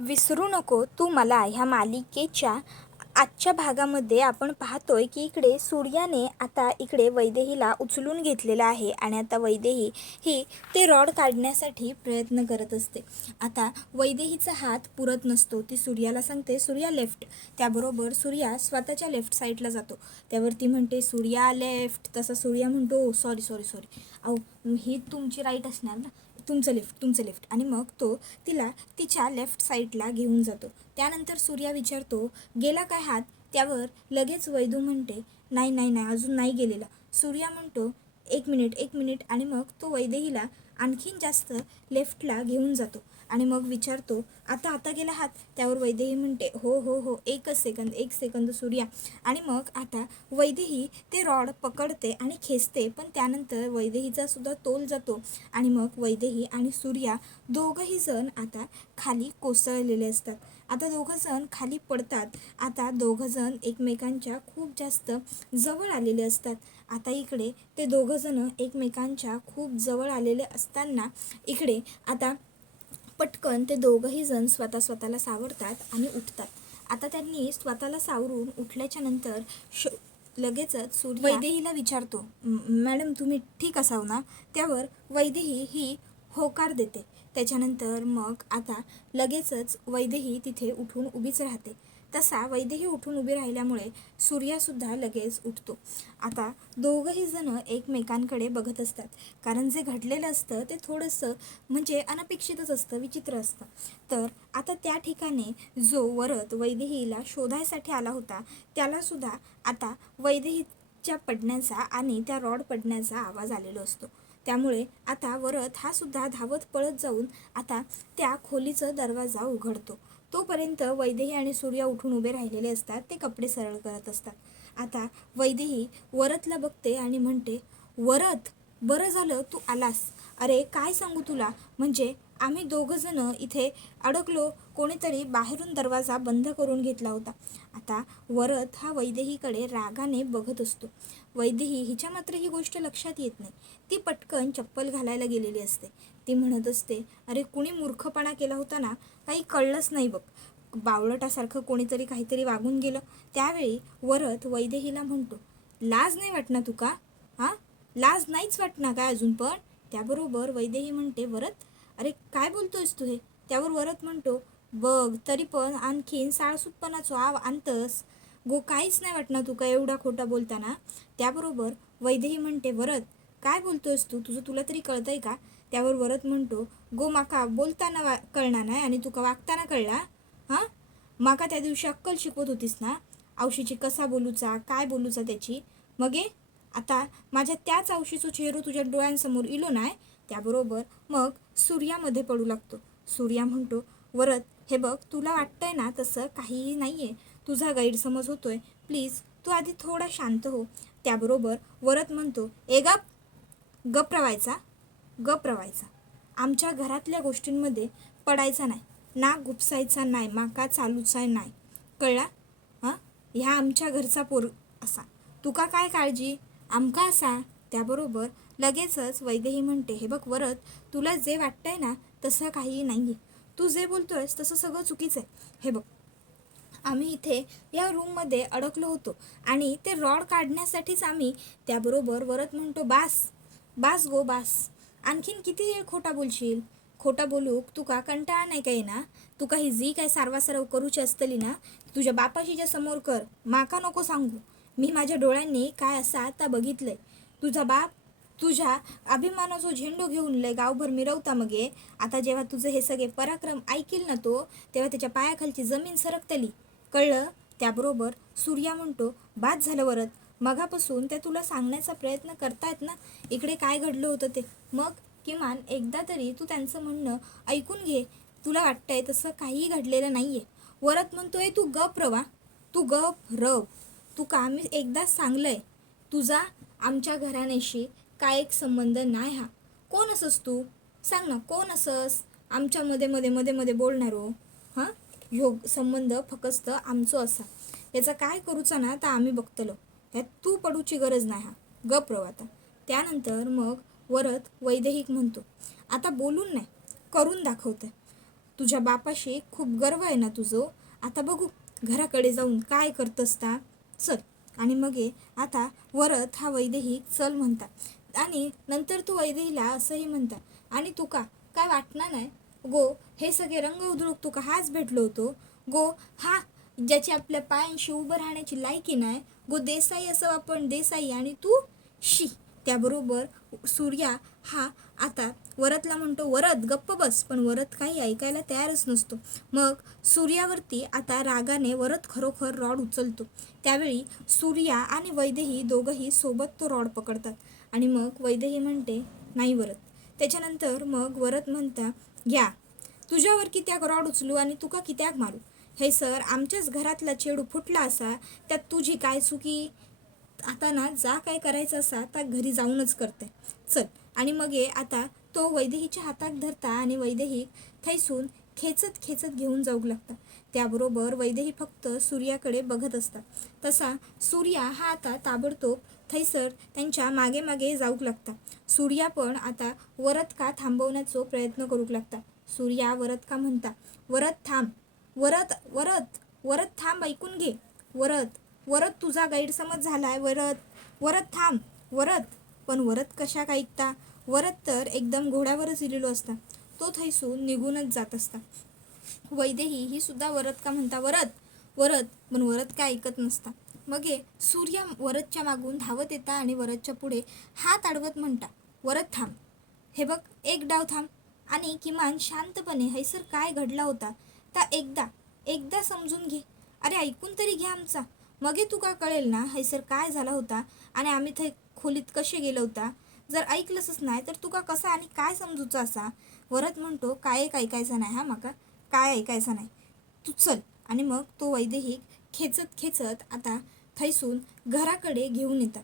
विसरू नको तू मला ह्या मालिकेच्या आजच्या भागामध्ये आपण पाहतोय की इकडे सूर्याने आता इकडे वैदेहीला उचलून घेतलेलं आहे आणि आता वैदेही ही ते रॉड काढण्यासाठी प्रयत्न करत असते. आता वैदेहीचा हात पुरत नसतो. ती सूर्याला सांगते सूर्या लेफ्ट. त्याबरोबर सूर्या स्वतःच्या लेफ्ट साईडला जातो. त्यावरती म्हणते सूर्या लेफ्ट. तसा सूर्या म्हणतो सॉरी सॉरी सॉरी अहो ही तुमची राईट असणार ना, तुमचं लेफ्ट. आणि मग तो तिला तिच्या लेफ्ट साईडला घेऊन जातो. त्यानंतर सूर्या विचारतो गेला काय हात. त्यावर लगेच वैदू म्हणते नाही नाही नाही अजून नाही गेलेला. सूर्या म्हणतो एक मिनिट आणि मग तो वैदेहीला आणखीन जास्त लेफ्टला घेऊन जातो आणि मग विचारतो आता गेला हात. त्यावर वैदेही म्हणते हो हो हो एक सेकंद सूर्या. आणि मग आता वैदेही ते रॉड पकडते आणि खेचते. पण त्यानंतर वैदेहीचा सुद्धा तोल जातो आणि मग वैदेही आणि सूर्या दोघंही जण आता खाली कोसळलेले असतात. आता दोघंजण खाली पडतात. आता दोघंजण एकमेकांच्या खूप जास्त जवळ आलेले असतात. आता इकडे ते दोघंजण एकमेकांच्या खूप जवळ आलेले असताना इकडे आता पटकन ते दोघंही जण स्वतःला सावरतात आणि उठतात. आता त्यांनी स्वतःला सावरून उठल्याच्या नंतर लगेचच सूर्य वैदेहीला विचारतो मॅडम तुम्ही ठीक असाव ना. त्यावर वैदेही ही होकार देते. त्याच्यानंतर मग आता लगेचच वैदेही तिथे उठून उभीच राहते. तसा वैदेही उठून उभी राहिल्यामुळे सूर्यासुद्धा लगेच उठतो. आता दोघंही जण एकमेकांकडे बघत असतात. कारण जे घडलेलं असतं ते थोडंसं म्हणजे अनपेक्षितच असतं, विचित्र असतं. तर आता त्या ठिकाणी जो वरद वैदेहीला शोधायसाठी आला होता त्यालासुद्धा आता वैदेहीच्या पडण्याचा आणि त्या रॉड पडण्याचा आवाज आलेला असतो. त्यामुळे आता वरद हा सुद्धा धावत पळत जाऊन आता त्या खोलीचा दरवाजा उघडतो. तोपर्यंत वैदेही आणि सूर्या उठून उभे राहिलेले असतात. ते कपडे सरळ करत असतात. आता वैदेही वरदला बघते आणि म्हणते वरद बरं झालं तू आलास. अरे काय सांगू तुला, म्हणजे आम्ही दोघंजणं इथे अडकलो. कोणीतरी बाहेरून दरवाजा बंद करून घेतला होता. आता वरद हा वैदेहीकडे रागाने बघत असतो. वैदेही हिच्या मात्र ही गोष्ट लक्षात येत नाही. ती पटकन चप्पल घालायला गेलेली असते. ती म्हणत असते अरे कुणी मूर्खपणा केला होता ना, काही कळलंच नाही बघ. बावळटासारखं कोणीतरी काहीतरी वागून गेलं. त्यावेळी वरद वैदेहीला म्हणतो लाज नाही वाटणार तुका. हां लाज नाहीच वाटणार काय अजून पण. त्याबरोबर वैदेही म्हणते वरद अरे काय बोलतोयस तू हे. त्यावर वरद म्हणतो बघ तरी पण आणखीन साळसूतपणाचं आव आणतस गो, काहीच नाही वाटणार तुका एवढा खोटा बोलताना. त्याबरोबर वैदेही म्हणते वरद काय बोलतोयस तू, तुला तरी कळतंय का. त्यावर वरद म्हणतो गो माका बोलताना कळणार नाही आणि तुका वागताना कळला. हां माका त्या दिवशी अक्कल शिकवत होतीस ना, औशीची कसा बोलूचा काय बोलूचा त्याची. मगे आता माझ्या त्याच औशीचा चेहरा तुझ्या डोळ्यांसमोर इलो नाही. त्याबरोबर मग सूर्यामध्ये पडू लागतो. सूर्या म्हणतो वरद हे बघ तुला वाटतंय ना तसं काहीही नाही आहे. तुझा गैरसमज होतोय. प्लीज तू आधी थोडा शांत हो. त्याबरोबर वरद म्हणतो गप रवायचा. आमच्या घरातल्या गोष्टींमध्ये पडायचा नाही, नाक गुपसायचा नाही, माका चालूचा नाही, कळला. हां ह्या आमच्या घरचा पोर असा, तुका काय काळजी आमका असा. त्याबरोबर लगेचच वैदेही म्हणते हे बघ वरद तुला जे वाटतंय ना तसं काहीही नाही आहे. तू जे बोलतोयस तसं सगळं चुकीचं आहे. हे बघ आम्ही इथे या रूममध्ये अडकलो होतो आणि ते रॉड काढण्यासाठीच आम्ही. त्याबरोबर वरद म्हणतो बास गो बास. आणखीन किती वेळ खोटा बोलशील. खोटा बोलूक तुका कंटाळा नाही काय ना. तू काही जी काय सारवासारव करूची असतली ना तुझ्या बापाशीच्या समोर कर, माका नको सांगू. मी माझ्या डोळ्यांनी काय असं आता बघितलंय. तुझा बाप तुझ्या अभिमानाचा झेंडू घेऊन लय गावभर मिरवता मगे. आता जेव्हा तुझं हे सगळे पराक्रम ऐकील ना तो, तेव्हा त्याच्या पायाखालची जमीन सरकतली, कळलं. त्याबरोबर सूर्या म्हणतो बाद झालं वरद, मगापासून त्या तुला सांगण्याचा प्रयत्न करतायत ना इकडे काय घडलं होतं ते. मग किमान एकदा तरी तू त्यांचं म्हणणं ऐकून घे. तुला वाटतंय तसं काहीही घडलेलं नाही आहे. वरद म्हणतोय तू गप रवा, तू गप रव. तू का मी एकदाच सांगलंय तुझा आमच्या घराण्याशी काय एक संबंध नाही. हा कोण असस तू सांग ना, कोण असस आमच्या मध्ये बोलणारो. हां ह्यो संबंध फक्त आमचो असा, याचा काय करूचा ना तर आम्ही बघतलो. ह्यात तू पडूची गरज नाही. हा गप रव आता. त्यानंतर मग वरद वैदेहिक म्हणतो आता बोलून नाही करून दाखवते. तुझ्या बापाशी खूप गर्व आहे ना तुझं. आता बघू घराकडे जाऊन काय करतस ता. चल. आणि मग आता वरद हा वैदेही चल म्हणतात आणि नंतर तो वैदेहीला असंही म्हणतात आणि तुका काय वाटणार नाही गो, हे सगळे रंग उधळूक तुका हाच भेटलो होतो गो, हा ज्याची आपल्या पायांशी उभं राहण्याची लायकी नाही गो. देसाई असं आपण देसाई आणि तू शी. त्याबरोबर सूर्या हा आता वरदला म्हणतो वरद गप्प बस, पण वरद काही ऐकायला तयारच नसतो. मग सूर्यावरती आता रागाने वरद खरोखर रॉड उचलतो. त्यावेळी सूर्या आणि वैदेही दोघंही सोबत तो रॉड पकडतात आणि मग वैदेही म्हणते नाही वरद. त्याच्यानंतर मग वरद म्हणता घ्या तुझ्यावर कित्याक रॉड उचलू आणि तुका कित्याक मारू. हे सर आमच्याच घरातला चेडू फुटला असा, त्यात तुझी काय चुकी. आता ना जा काय करायचं असा तर घरी जाऊनच करते. चल. आणि मग आता तो वैदेहीच्या हातात धरता आणि वैदेही थैसून खेचत खेचत घेऊन जाऊ लागतात. त्याबरोबर वैदेही फक्त सूर्याकडे बघत असतात. तसा सूर्या हा आता ताबडतोब थैसर त्यांच्या मागे मागे जाऊ लागतात. सूर्या पण आता वरद का थांबवण्याचा प्रयत्न करू लागतात. सूर्या वरद का म्हणता वरद थांब, वरद वरद वरद थांब, ऐकून घे वरद. वरद तुझा गैरसमज झालाय वरद, वरद थांब वरद. पण वरद कशा ऐकता. वरद तर एकदम घोड्यावरच इलेलो असता. तो थैसून निघूनच जात असता. वैदेही ही सुद्धा वरद का म्हणता वरद वरद, पण वरद काय ऐकत नसता. मग सूर्या वरदच्या मागून धावत येता आणि वरदच्या पुढे हात अडवत म्हणता वरद थांब, हे बघ एक डाव थांब आणि किमान शांतपणे हैसर काय घडला होता ता एकदा एकदा समजून घे. अरे ऐकून तरी घ्या आमचा, मगे तुका कळेल ना हैसर काय झाला होता आणि आम्ही थै खोलीत कसे गेलो होता. जर ऐकलंसच नाही तर तुका कसा आणि काय समजूचा असा. वरद म्हणतो काय एक ऐकायचा नाही हा माका, काय ऐकायचा नाही, तू चल. आणि मग तो वैदेही खेचत खेचत आता थैसून घराकडे घेऊन येतात.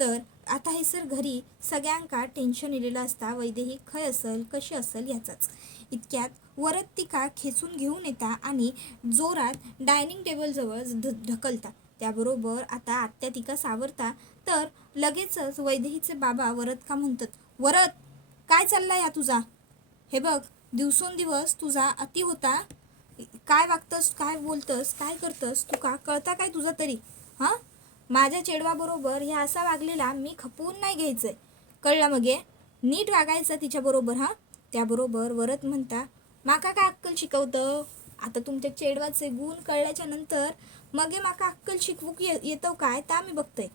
तर आता हे सर घरी सगळ्यांका टेन्शन इलेलं असता वैदेही खय असल कशी असल ह्याचाच. इतक्यात वरद तिका खेचून घेऊन येता आणि जोरात डायनिंग टेबलजवळ ढकलता. त्याबरोबर आता आत्या तिका सावरता. तर लगेचच वैदेहीचे बाबा वरद का म्हणतात वरद काय चाललाय या तुझा. हे बघ दिवसोंदिवस तुझा अति होता. काय वागतस, काय बोलतस, काय करतस, तुका कळता काय तुझा तरी. हां माझ्या चेडवाबरोबर ह्या असा वागलेला मी खपवून नाही घ्यायचंय, कळलं. मगे नीट वागायचं तिच्याबरोबर. हां. त्याबरोबर वरद म्हणता माका काय अक्कल शिकवतं. आता तुमच्या चेडवाचे गुण कळल्याच्या नंतर मगे माका अक्कल शिकवूक येतो काय ता मी बघतोय.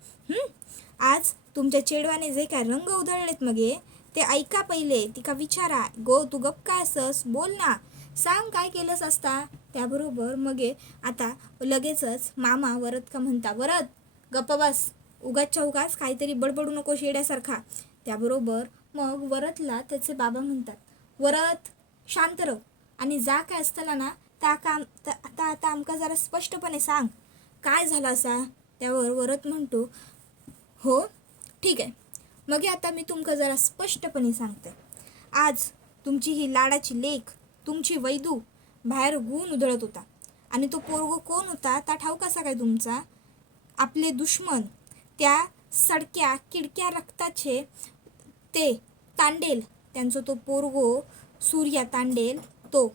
आज तुमच्या चेडवाने जे काय रंग उधळलेत मगे ते ऐका पहिले, तिका विचारा गो तू गप काय असस, बोल ना, सांग काय केलंस असता. त्याबरोबर मगे आता लगेचच मामा वरद का म्हणता वरद गप्प बस, उगाचच्या उगाच काहीतरी बडबडू नको शेड्यासारखा. त्याबरोबर मग वरदला त्याचे बाबा म्हणतात वरद शांत रह आणि जा काय असताना ना आता आमका जरा स्पष्टपणे सांग काय झालं असा. त्यावर वरद म्हणतो हो ठीक आहे, मग आता मी तुमका जरा स्पष्टपणे सांगते. आज तुमची ही लाडाची लेक तुमची वैदू बाहेर गुण उधळत होता आणि तो पोरगो कोण होता ता ठाऊक कसा काय तुमचा. आपले दुश्मन, त्या सडक्या किडक्या रक्ताचे ते तांडेल, त्यांचा तो पोरगो सूर्या तांडेल तो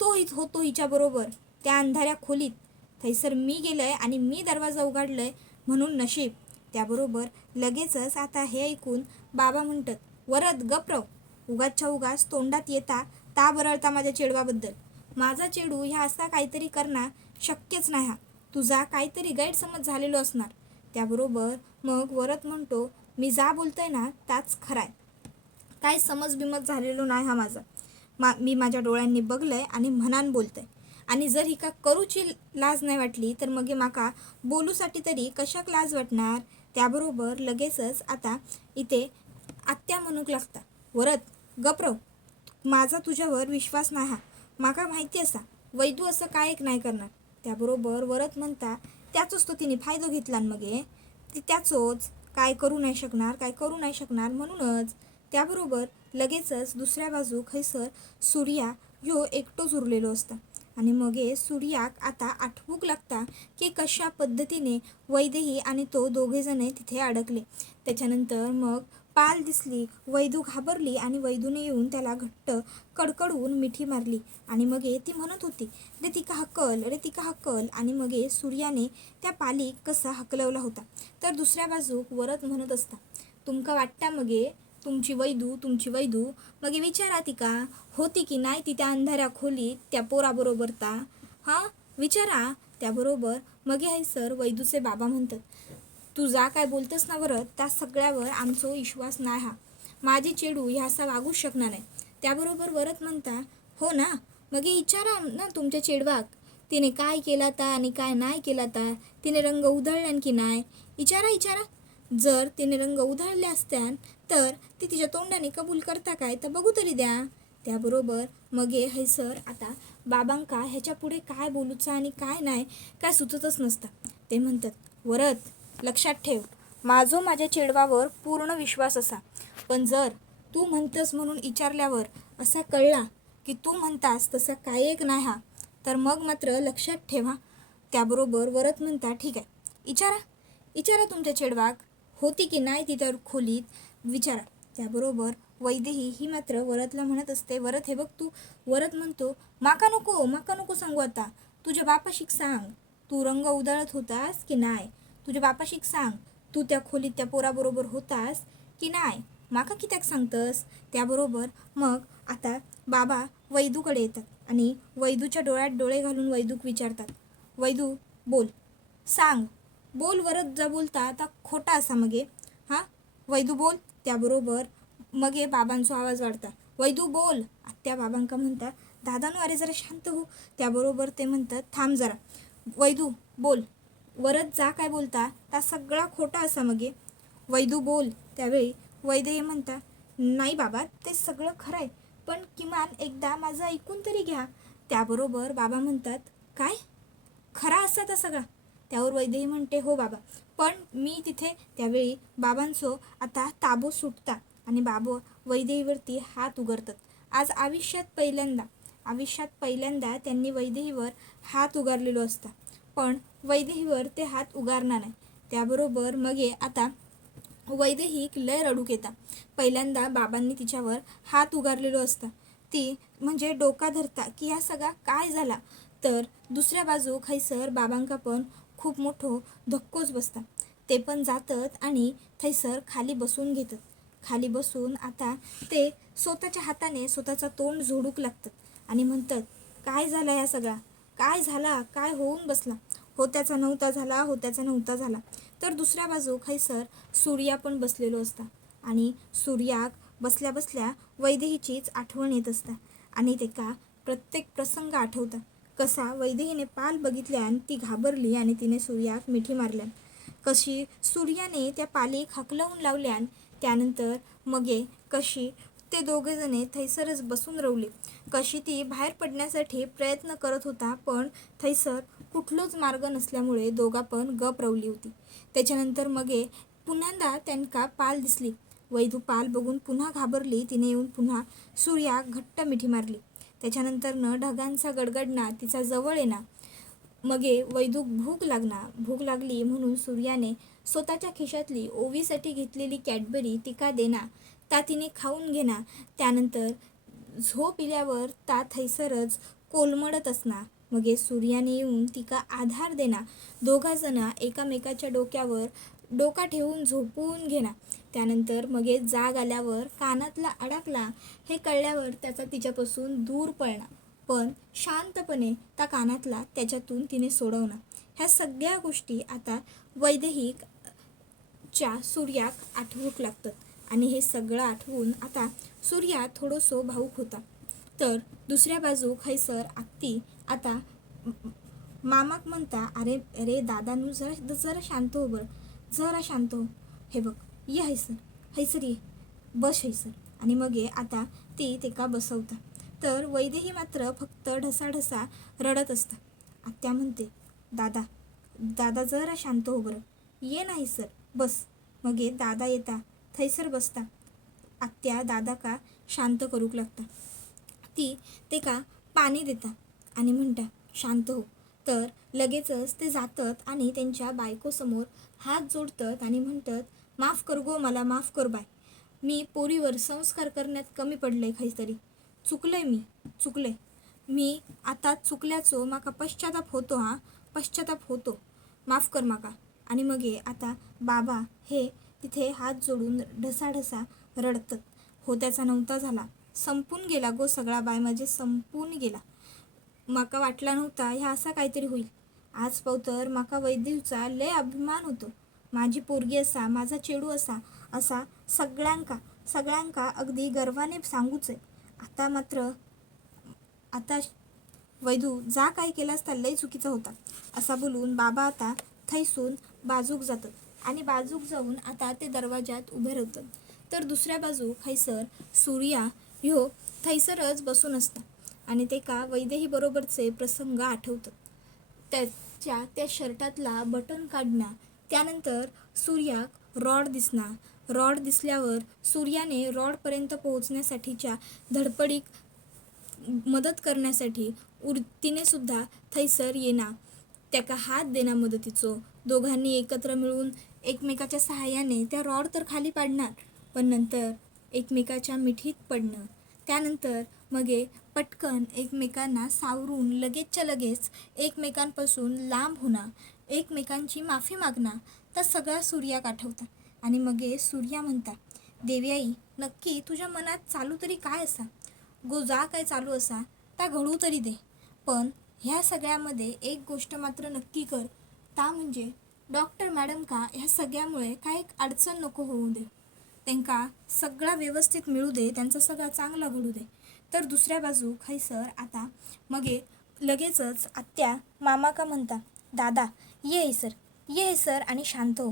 होतो हिच्याबरोबर त्या अंधाऱ्या खोलीत. थैसर मी गेलंय आणि मी दरवाजा उघडलाय म्हणून नशीब. त्याबरोबर लगेचच आता हे ऐकून बाबा म्हणतात वरद गप्र, उगाचच्या उगाच तोंडात येता ता बरळता माझ्या चेडवाबद्दल. माझा चेडू ह्या असा काहीतरी करणं शक्यच नाही. हा तुझा काहीतरी गैरसमज झालेलो असणार. त्याबरोबर मग वरद म्हणतो मी जा बोलतोय ना त्याच खराय, काय समज बिमज झालेलो नाही हा माझा. मी माझ्या डोळ्यांनी बघलंय आणि म्हणान बोलतंय. आणि जर ही का करूची लाज नाही वाटली तर मग माका बोलूसाठी तरी कशाक लाज वाटणार. त्याबरोबर लगेचच आता इथे आत्या म्हणूक लागता वरद गप्र, माझा तुझ्यावर विश्वास नाही हा, माका माहिती असा वैदू असं काय एक नाही करणार. त्याबरोबर वरद म्हणता त्याचोच तो तिने फायदा घेतला मग ती त्याचोच काय करू नाही शकणार, काय करू नाही शकणार म्हणूनच. त्याबरोबर लगेचच दुसऱ्या बाजू खैसर सूर्या ह्यो एकटोच उरलेलो असता आणि मग सूर्याक आता आठवूक लागता की कशा पद्धतीने वैदेही आणि तो दोघेजण तिथे अडकले. त्याच्यानंतर मग पाल दिसली. वैदू घाबरली आणि वैदूने येऊन त्याला घट्ट कडकडून मिठी मारली. आणि मगे ती म्हणत होती, रेतिका हकल, रेतिका हकल. आणि मगे सूर्याने त्या पालीक कसा हकलवला होता. तर दुसऱ्या बाजूक वरद म्हणत असता, तुमका वाटता मगे तुमची वैदू मगे विचारा तिका होती की नाही ती त्या अंधाऱ्या खोलीत त्या पोराबरोबर विचारा त्याबरोबर. मगे हैसर वैदूचे बाबा म्हणतात, तू जा काय बोलतस ना वरद, त्या सगळ्यावर आमचो विश्वास नाही हा. माझी चेडू ह्या असा वागूच शकणार नाही. त्याबरोबर वरद म्हणता, हो ना, मगे विचारा ना तुमच्या चेडवाक तिने काय केला ता आणि काय नाही केला ता, तिने रंग उधळल्यान की नाही, विचारा. जर तिने रंग उधळले असत्यान तर ती तिच्या तोंडाने कबूल करता काय तर बघू तरी द्या. त्याबरोबर मगे हैसर आता बाबांका ह्याच्या पुढे काय बोलूचा आणि काय नाही काय सुचतच नसतं. ते म्हणतात, वरद लक्षात ठेव, माझ्या चेडवावर पूर्ण विश्वास असा, पण जर तू म्हणतस म्हणून विचारल्यावर असा कळला की तू म्हणतास तसा काय एक नाही हा, तर मग मात्र लक्षात ठेवा. त्याबरोबर वरद म्हणता, ठीक आहे, विचारा तुमच्या चेडवाक होती की नाही ती तर खोलीत, विचारा. त्याबरोबर वैदेही ही मात्र वरदला म्हणत असते, वरद हे बघ तू. वरद म्हणतो, माका नको सांगू आता, तुझ्या बापाशीक सांग, तू रंग उधळत होतास की नाही, तुझ्या बापाशीक सांग, तू त्या खोलीत त्या पोराबरोबर होतास की नाही, माका कित्याक सांगतस. त्याबरोबर मग आता बाबा वैदूकडे येतात आणि वैदूच्या डोळ्यात डोळे घालून वैदूक विचारतात, वैदू बोल, सांग, बोल. वरद जा बोलता आता खोटा असा मगे वैदू बोल. त्याबरोबर मगे बाबांचा आवाज वाढता, वैदू बोल. आत्या बाबांका म्हणतात, दादानू अरे जरा शांत हो. त्याबरोबर ते म्हणतात, थांब जरा, वैदू बोल. वरद जा काय बोलता ता सगळा खोटा असा मगे, वैदू बोल. त्यावेळी वैदेही म्हणता, नाही बाबा ते सगळं खरं आहे, पण किमान एकदा माझं ऐकून तरी घ्या. त्याबरोबर बाबा म्हणतात, काय खरा असा तर सगळा. त्यावर वैदेही म्हणते, हो बाबा, पण मी तिथे. त्यावेळी बाबांचो आता ताबो सुटता आणि बाबा वैदेहीवरती हात उगारतात. आज आयुष्यात पहिल्यांदा त्यांनी वैदेहीवर हात उगारलेलो असता, पण वैदेहीवर ते हात उगारणार नाही. त्याबरोबर मग आता वैदेही लय रडूक येता. पहिल्यांदा बाबांनी तिच्यावर हात उगारलेलो असता, ती म्हणजे डोका धरता की हा सगळा काय झाला. तर दुसऱ्या बाजू खैसर बाबांका पण खूप मोठो धक्कोच बसता. ते पण जातात आणि थैसर खाली बसून घेतात. खाली बसून आता ते स्वतःच्या हाताने स्वतःचा तोंड झोडूक लागतात आणि म्हणतात, काय झाला ह्या सगळा, काय झाला, काय होऊन बसला, होत्याचा नव्हता झाला. तर दुसऱ्या बाजू खैसर सूर्या पण बसलेलो असता आणि सूर्याक बसल्या बसल्या वैदेहीचीच आठवण येत असता आणि ते का प्रत्येक प्रसंग आठवता. कसा वैदेहीने पाल बघितल्यान ती घाबरली आणि तिने सूर्याक मिठी मारल्यान, कशी सूर्याने त्या पालीक हकलवून लावल्यान, त्यानंतर मगे कशी ते दोघेजणे थैसरच बसून रवले, कशी ती बाहेर पडण्यासाठी प्रयत्न करत होता, पण थैसर कुठलोच मार्ग नसल्यामुळे दोघा पण गप रवली होती. त्याच्यानंतर मगे पुन्हांदा त्यांका पाल दिसली. वैदू पाल बघून पुन्हा घाबरली. तिने येऊन पुन्हा सूर्याक घट्ट मिठी मारली. त्याच्यानंतर ढगांचा गडगडना तिचा जवळ येणार. मगे वैदूक भूक लागली म्हणून सूर्याने स्वतःच्या खिशातली ओवीसाठी घेतलेली कॅडबरी तिका देना, ता तिने खाऊन घेणार. त्यानंतर झोप इल्यावर ता थैसरच कोलमडत असणार. मगे सूर्याने येऊन तिका आधार देणार. दोघांजना एकामेकाच्या डोक्यावर डोका ठेवून झोपून घेणार. त्यानंतर मगे जाग आल्यावर कानातला अडकला हे कळल्यावर त्याचा तिच्यापासून दूर पळणार, पण शांतपणे त्या कानातला त्याच्यातून तिने सोडवणार. ह्या सगळ्या गोष्टी आता वैदेहीच्या सूर्याक आठवूक लागतात आणि हे सगळं आठवून आता सूर्या थोडंसो भाऊक होता. तर दुसऱ्या बाजू खैसर आत्ती आता मामाक म्हणता, अरे दादानू जरा शांत हो, जरा शांत हो, हे बघ ये हैसर ये, बस हैसर. आणि मग आता ती तेका बसवता. तर वैदेही मात्र फक्त ढसाढसा रडत असता. आत्या म्हणते, दादा जरा शांत हो बरं, ये नाही सर, बस. मग दादा येता थैसर बसता. आत्या दादा का शांत करूक लागता. ती ते का पाणी देता आणि म्हणता, शांत हो. तर लगेचच ते जातात आणि त्यांच्या बायकोसमोर हात जोडतात आणि म्हणतात, माफ कर गो मला, माफ कर बाय. मी पोरीवर संस्कार करण्यात कमी पडलंय काहीतरी. चुकले मी आता चुकल्याचो माका पश्चाताप होतो. पश्चाताप होतो. माफ कर माका. आणि मग आता बाबा हे तिथे हात जोडून ढसाढसा रडतात. होत्याचा नव्हता झाला. संपून गेला गो सगळा बाय, म्हणजे संपून गेला. माका वाटला नव्हता ह्या असा काहीतरी होईल. आज पावतर माका वैद्यूचा लय अभिमान होतो. माझी पोरगी असा, माझा चेडू असा, असा सगळ्यांका अगदी गर्वाने सांगूच आहे. आता वैदू जा काय केलास त्या लय चुकीचा होता, असा बोलून बाबा आता थैसून बाजूक जातात. आणि बाजूक जाऊन आता ते दरवाजात उभे राहतात. तर दुसऱ्या बाजू खैसर सूर्या ह्यो थैसरच बसून असता. आणि ते का वैदेही बरोबरचे प्रसंग आठवतात. त्याच्या त्या शर्टातला बटन काढणं, त्यानंतर सूर्याक रॉड दिसल्यावर सूर्याने रॉडपर्यंत पोहोचण्यासाठीच्या धडपडीक मदत करण्यासाठी तिने सुद्धा थैसर येणार, त्याका हात देणार मदतीचो. दोघांनी एकत्र मिळून एकमेकाच्या सहाय्याने त्या रॉड तर खाली पाडणार, पण नंतर एकमेकाच्या मिठीत पडणं. त्यानंतर मग पटकन एकमेकांना सावरून लगेचच्या लगेच एकमेकांपासून लांब होणं, एकमेकांची माफी मागणं, तर सगळा सूर्याक आठवता. आणि मग सूर्या म्हणता, देवी आई नक्की तुझ्या मनात चालू तरी काय असा, गो जा काय चालू असा ता घडू तरी दे. पण ह्या सगळ्यामध्ये एक गोष्ट मात्र नक्की कर, ता म्हणजे डॉक्टर मॅडम का ह्या सगळ्यामुळे काय एक अडचण नको होऊ दे. त्यांका सगळा व्यवस्थित मिळू दे, त्यांचा सगळा चांगला घडू दे. तर दुसऱ्या बाजू खैसर आता मग लगेचच आत्या मामा का म्हणता, दादा ये सर आणि शांत हो,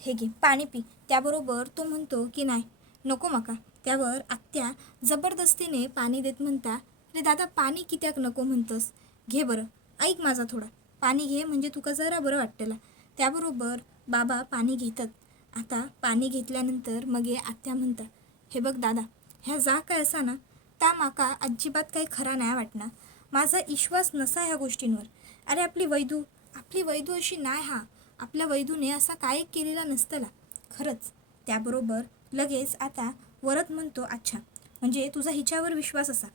हे घे पाणी पी. त्याबरोबर तो म्हणतो की नाही नको माका. त्यावर आत्या जबरदस्तीने पाणी देत म्हणता, रे दादा पाणी कित्याक नको म्हणतस, घे बरं, ऐक माझा थोडा, पाणी घे म्हणजे तुका जरा बरं वाटतेला. त्याबरोबर बाबा पाणी घेतात. आता पाणी घेतल्यानंतर मग आत्या म्हणतात, हे बघ दादा ह्या जा काय असा ना ता माका अजिबात काही खरा नाही वाटणार. माझा विश्वास नसा ह्या गोष्टींवर. अरे आपली वैदू अशी नाही, आपल्या वैदूने असा काय केलेला नसतला खरंच. त्याबरोबर लगेच आता वरद म्हणतो, अच्छा म्हणजे तुझा हिच्यावर विश्वास असा,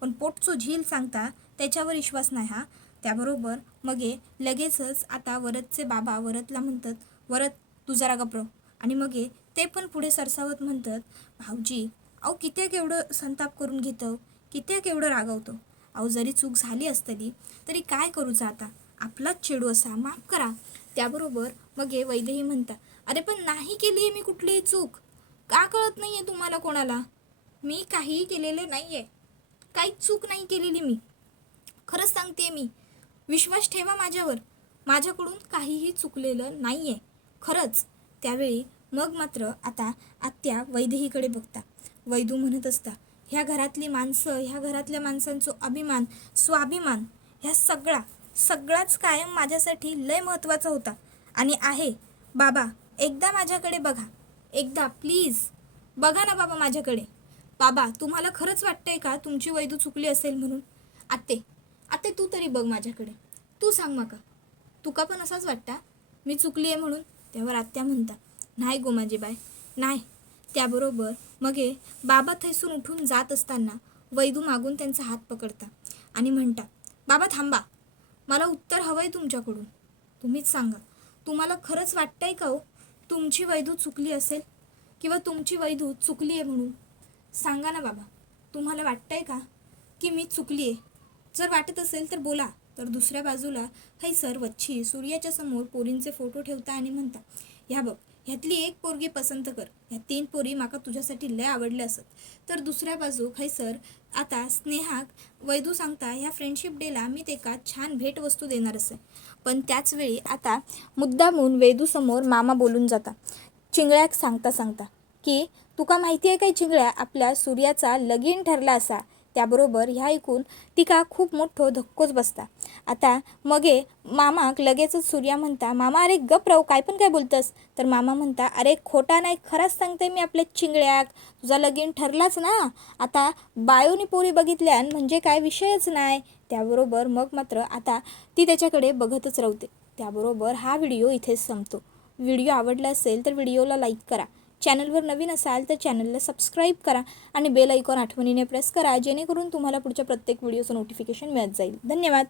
पण पोटचो झील सांगता त्याच्यावर विश्वास नाही. त्याबरोबर मग लगेचच आता वरदचे बाबा वरदला म्हणतात, वरद तू जरा गप्र. आणि मग ते पण पुढे सरसावत म्हणतात, भाऊजी अहो कित्याक एवढं संताप करून घेतो, कित्याक एवढं रागवतो. अहो जरी चूक झाली असतली तरी काय करूचा आता, आपलाच चेडू असा, माफ करा. त्याबरोबर मग वैदेही म्हणता, अरे पण नाही केली आहे मी कुठलीही चूक, का कळत नाही आहे तुम्हाला कोणाला, मी काहीही केलेले नाही आहे, काहीच चूक नाही केलेली मी, खरंच सांगते मी, विश्वास ठेवा माझ्यावर, माझ्याकडून काहीही चुकलेलं नाही आहे खरंच. त्यावेळी मग मात्र आता आत्या वैदेहीकडे बघता. वैदू म्हणत असता, ह्या घरातली माणसं, ह्या घरातल्या माणसांचा अभिमान स्वाभिमान ह्या सगळाच कायम माझ्यासाठी लय महत्त्वाचा होता आणि आहे. बाबा एकदा माझ्याकडे बघा, एकदा प्लीज बघा ना बाबा माझ्याकडे. बाबा तुम्हाला खरंच वाटतंय का तुमची वैदू चुकली असेल म्हणून. आत्ते तू तरी बघ माझ्याकडे, तू सांग माका, तुका पण असाच वाटता मी चुकली आहे म्हणून. त्यावर आत्या म्हणता, नाही गो माझी बाय नाही. त्याबरोबर मग बाबा थैसून उठून जात असताना वैदू मागून त्यांचा हात पकडता आणि म्हणता, बाबा थांबा, मला उत्तर हवं आहे तुमच्याकडून, तुम्हीच सांगा, तुम्हाला खरंच वाटतंय का हो तुमची वैदू चुकली असेल, किंवा तुमची वैदू चुकली आहे म्हणून. सांगा ना बाबा, तुम्हाला वाटतंय का की मी चुकली आहे. जर वाटत असेल तर बोला. तर दुसऱ्या बाजूला सर वच्छी सूर्याच्या समोर पोरींचे फोटो ठेवता आणि म्हणता, ह्या बघ ह्यातली एक पोरगी पसंत कर, ह्या 3 पोरी माका तुझ्यासाठी लय आवडल्या असत. तर दुसऱ्या बाजू सर आता स्नेहाक वैदू सांगता, ह्या फ्रेंडशिप डेला मी ते का छान भेटवस्तू देणार असे. पण त्याच वेळी आता मुद्दामून वैदूसमोर मामा बोलून जाता, चिंगळ्याक सांगता की तुका माहिती आहे काय चिंगळ्या, आपल्या सूर्याचा लगीन ठरला असा. त्याबरोबर ह्या ऐकून तिका खूप मोठं धक्कोच बसता. आता मग मामाक लगेचच सूर्या म्हणता, मामा अरे गप राहू, काय पण काय बोलतस. तर मामा म्हणता, अरे खोटा नाही खरंच सांगते मी आपल्या चिंगळ्याक, तुझा लगीन ठरलाच ना, आता बायोनी पोरी बघितल्यान म्हणजे काय विषयच नाही. त्याबरोबर मग मात्र आता ती त्याच्याकडे बघतच राहते. त्याबरोबर हा व्हिडिओ इथेच संपतो. व्हिडिओ आवडला असेल तर व्हिडिओला लाईक करा, चॅनलवर नवीन असाल तर चॅनलला सबस्क्राईब करा आणि बेल आयकॉन आठवणीने प्रेस करा, जेणेकरून तुम्हाला पुढच्या प्रत्येक व्हिडिओचं नोटिफिकेशन मिळत जाईल. धन्यवाद.